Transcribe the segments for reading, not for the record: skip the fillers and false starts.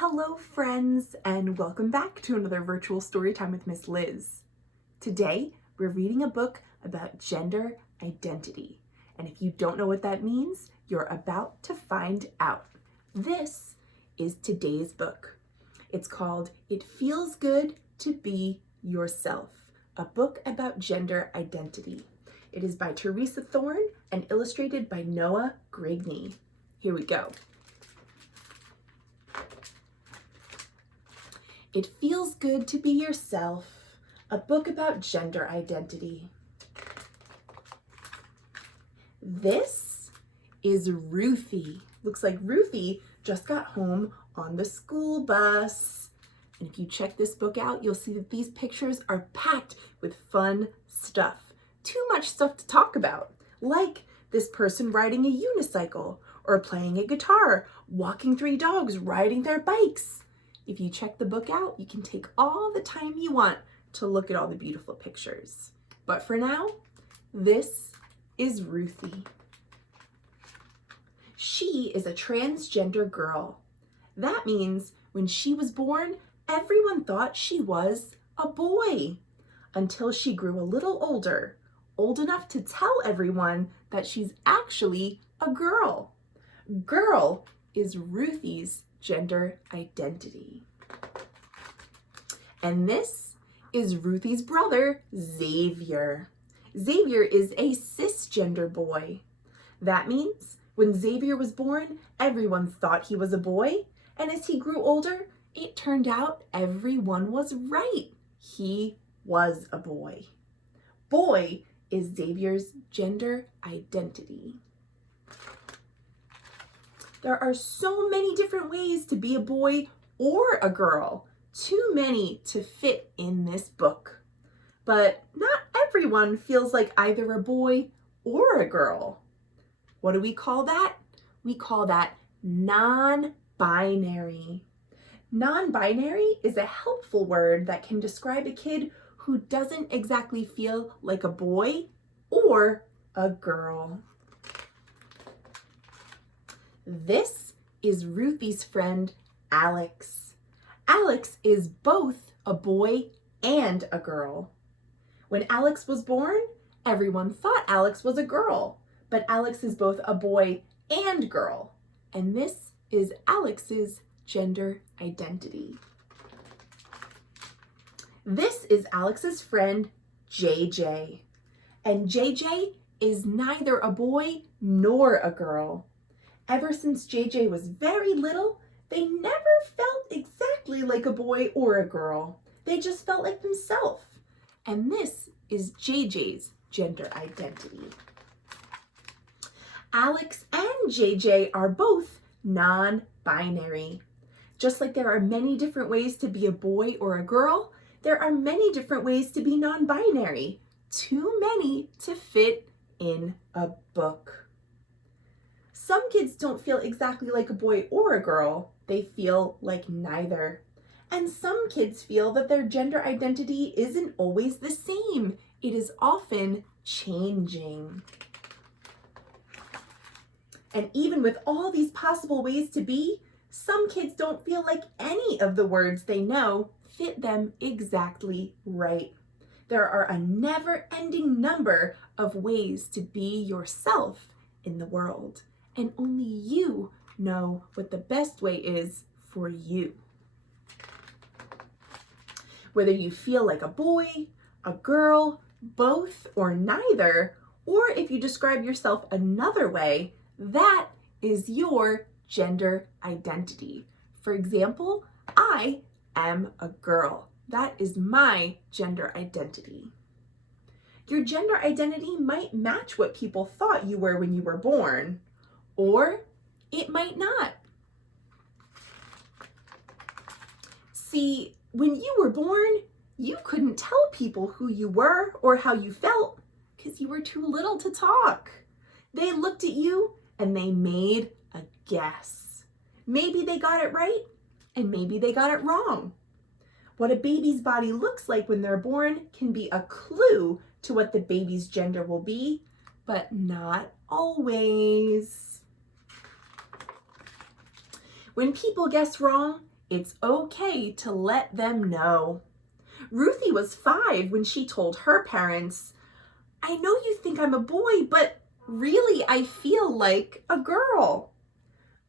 Hello friends, and welcome back to another virtual story time with Miss Liz. Today, we're reading a book about gender identity. And if you don't know what that means, you're about to find out. This is today's book. It's called It Feels Good to Be Yourself, a book about gender identity. It is by Theresa Thorn and illustrated by Noah Grigni. Here we go. It Feels Good to Be Yourself, a book about gender identity. This is Ruthie. Looks like Ruthie just got home on the school bus. And if you check this book out, you'll see that these pictures are packed with fun stuff. Too much stuff to talk about, like this person riding a unicycle, or playing a guitar, walking three dogs, riding their bikes. If you check the book out, you can take all the time you want to look at all the beautiful pictures. But for now, this is Ruthie. She is a transgender girl. That means when she was born, everyone thought she was a boy until she grew a little older, old enough to tell everyone that she's actually a girl. Girl is Ruthie's gender identity. And this is Ruthie's brother, Xavier. Xavier is a cisgender boy. That means when Xavier was born, everyone thought he was a boy, and as he grew older, it turned out everyone was right. He was a boy. Boy is Xavier's gender identity. There are so many different ways to be a boy or a girl, too many to fit in this book. But not everyone feels like either a boy or a girl. What do we call that? We call that non-binary. Non-binary is a helpful word that can describe a kid who doesn't exactly feel like a boy or a girl. This is Ruthie's friend, Alex. Alex is both a boy and a girl. When Alex was born, everyone thought Alex was a girl, but Alex is both a boy and girl. And this is Alex's gender identity. This is Alex's friend, JJ. And JJ is neither a boy nor a girl. Ever since JJ was very little, they never felt exactly like a boy or a girl. They just felt like themselves. And this is JJ's gender identity. Alex and JJ are both non-binary. Just like there are many different ways to be a boy or a girl, there are many different ways to be non-binary. Too many to fit in a book. Some kids don't feel exactly like a boy or a girl. They feel like neither. And some kids feel that their gender identity isn't always the same. It is often changing. And even with all these possible ways to be, some kids don't feel like any of the words they know fit them exactly right. There are a never-ending number of ways to be yourself in the world. And only you know what the best way is for you. Whether you feel like a boy, a girl, both or neither, or if you describe yourself another way, that is your gender identity. For example, I am a girl. That is my gender identity. Your gender identity might match what people thought you were when you were born, or it might not. See, when you were born, you couldn't tell people who you were or how you felt because you were too little to talk. They looked at you and they made a guess. Maybe they got it right and maybe they got it wrong. What a baby's body looks like when they're born can be a clue to what the baby's gender will be, but not always. When people guess wrong, It's okay to let them know. Ruthie was 5 when she told her parents, I know you think I'm a boy, but really I feel like a girl.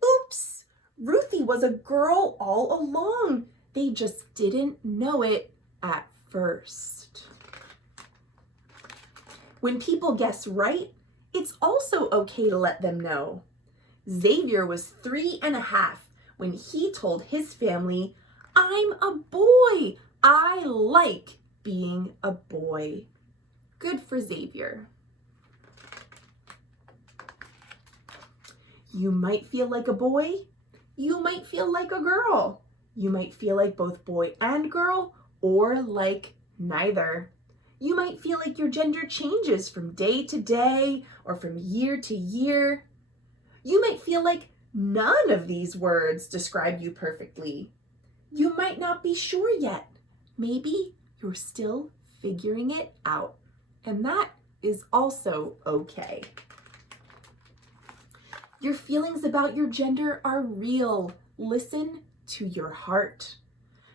Oops, Ruthie was a girl all along. They just didn't know it at first. When people guess right, it's also okay to let them know. Xavier was 3.5 when he told his family, I'm a boy. I like being a boy. Good for Xavier. You might feel like a boy. You might feel like a girl. You might feel like both boy and girl, or like neither. You might feel like your gender changes from day to day or from year to year. You might feel like none of these words describe you perfectly. You might not be sure yet. Maybe you're still figuring it out, and that is also okay. Your feelings about your gender are real. Listen to your heart.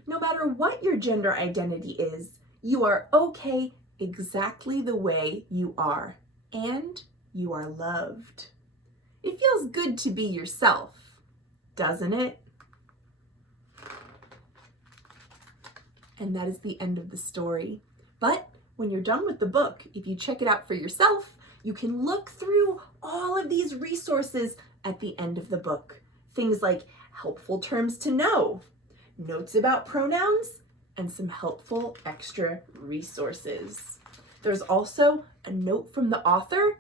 No matter what your gender identity is, you are okay exactly the way you are, and you are loved. It feels good to be yourself, doesn't it? And that is the end of the story. But when you're done with the book, if you check it out for yourself, you can look through all of these resources at the end of the book. Things like helpful terms to know, notes about pronouns, and some helpful extra resources. There's also a note from the author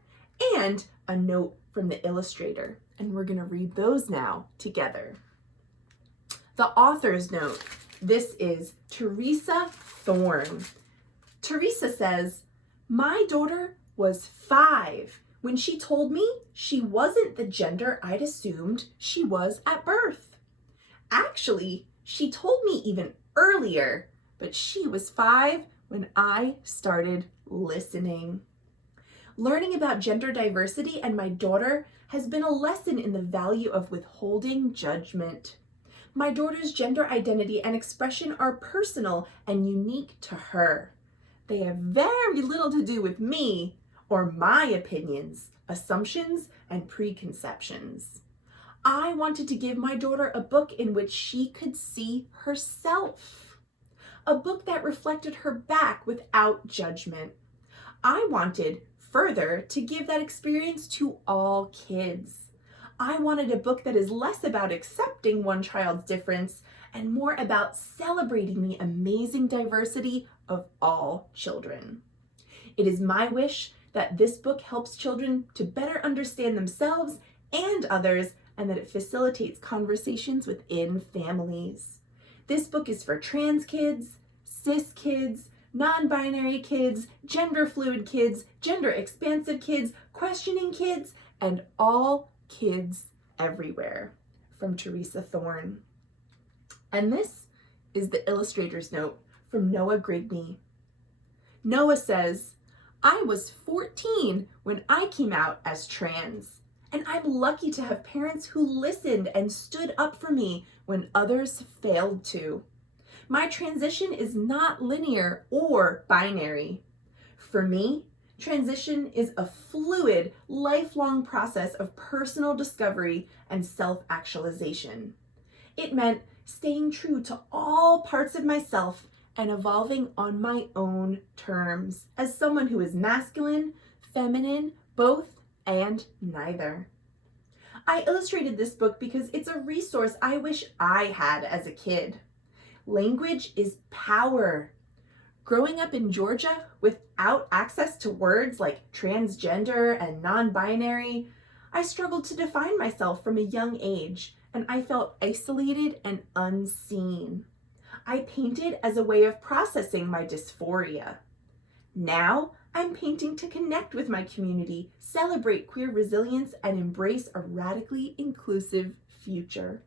and a note from the illustrator, and we're going to read those now together. The author's note. This is Theresa Thorn. Theresa says, my daughter was 5 when she told me she wasn't the gender I'd assumed she was at birth. Actually, she told me even earlier, but she was 5 when I started listening. Learning about gender diversity and my daughter has been a lesson in the value of withholding judgment. My daughter's gender identity and expression are personal and unique to her. They have very little to do with me or my opinions, assumptions, and preconceptions. I wanted to give my daughter a book in which she could see herself. A book that reflected her back without judgment. I wanted, further, to give that experience to all kids. I wanted a book that is less about accepting one child's difference and more about celebrating the amazing diversity of all children. It is my wish that this book helps children to better understand themselves and others, and that it facilitates conversations within families. This book is for trans kids, cis kids, non-binary kids, gender fluid kids, gender expansive kids, questioning kids, and all kids everywhere. From Theresa Thorn. And this is the illustrator's note from Noah Grigni. Noah says, I was 14 when I came out as trans, and I'm lucky to have parents who listened and stood up for me when others failed to. My transition is not linear or binary. For me, transition is a fluid, lifelong process of personal discovery and self-actualization. It meant staying true to all parts of myself and evolving on my own terms as someone who is masculine, feminine, both, and neither. I illustrated this book because it's a resource I wish I had as a kid. Language is power. Growing up in Georgia without access to words like transgender and non-binary, I struggled to define myself from a young age, and I felt isolated and unseen. I painted as a way of processing my dysphoria. Now, I'm painting to connect with my community, celebrate queer resilience, and embrace a radically inclusive future.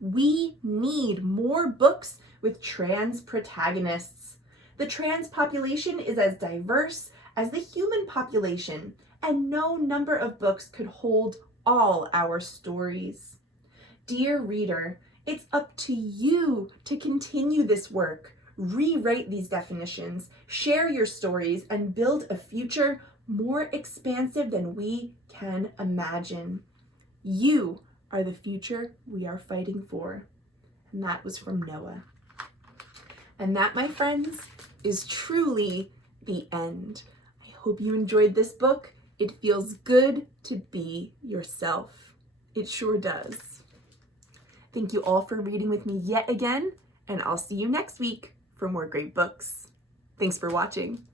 We need more books with trans protagonists. The trans population is as diverse as the human population, and no number of books could hold all our stories. Dear reader, It's up to you to continue this work, rewrite these definitions, share your stories, and build a future more expansive than we can imagine. You are the future we are fighting for. And that was from Noah. And that, my friends, is truly the end. I hope you enjoyed this book. It feels good to be yourself. It sure does. Thank you all for reading with me yet again, and I'll see you next week for more great books. Thanks for watching.